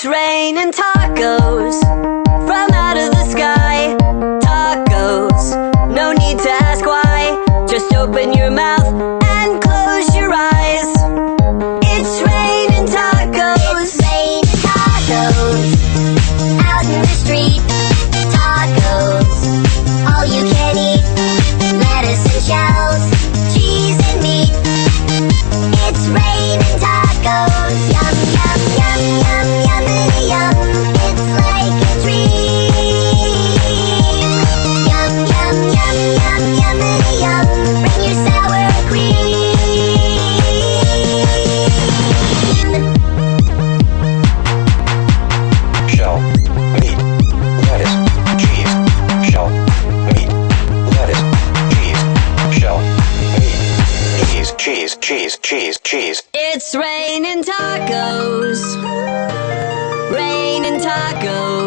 It's raining tacos from out of the sky. Tacos, no need to ask why. Just open your mouth and close your eyes. It's raining tacos. It's raining tacos out in the street. Tacos, all you can eat. Lettuce and shells, cheese and meat. It's raining tacos. Yum, yum, yum, yum, yummity yum. It's like a dream. Yum, yum, yum, yum, yummity yum. Bring your sour cream. Shell, meat, lettuce, cheese. Shell, meat, lettuce, cheese. Shell, meat, cheese, cheese, cheese, cheese. It's raining tacos. Raining tacos.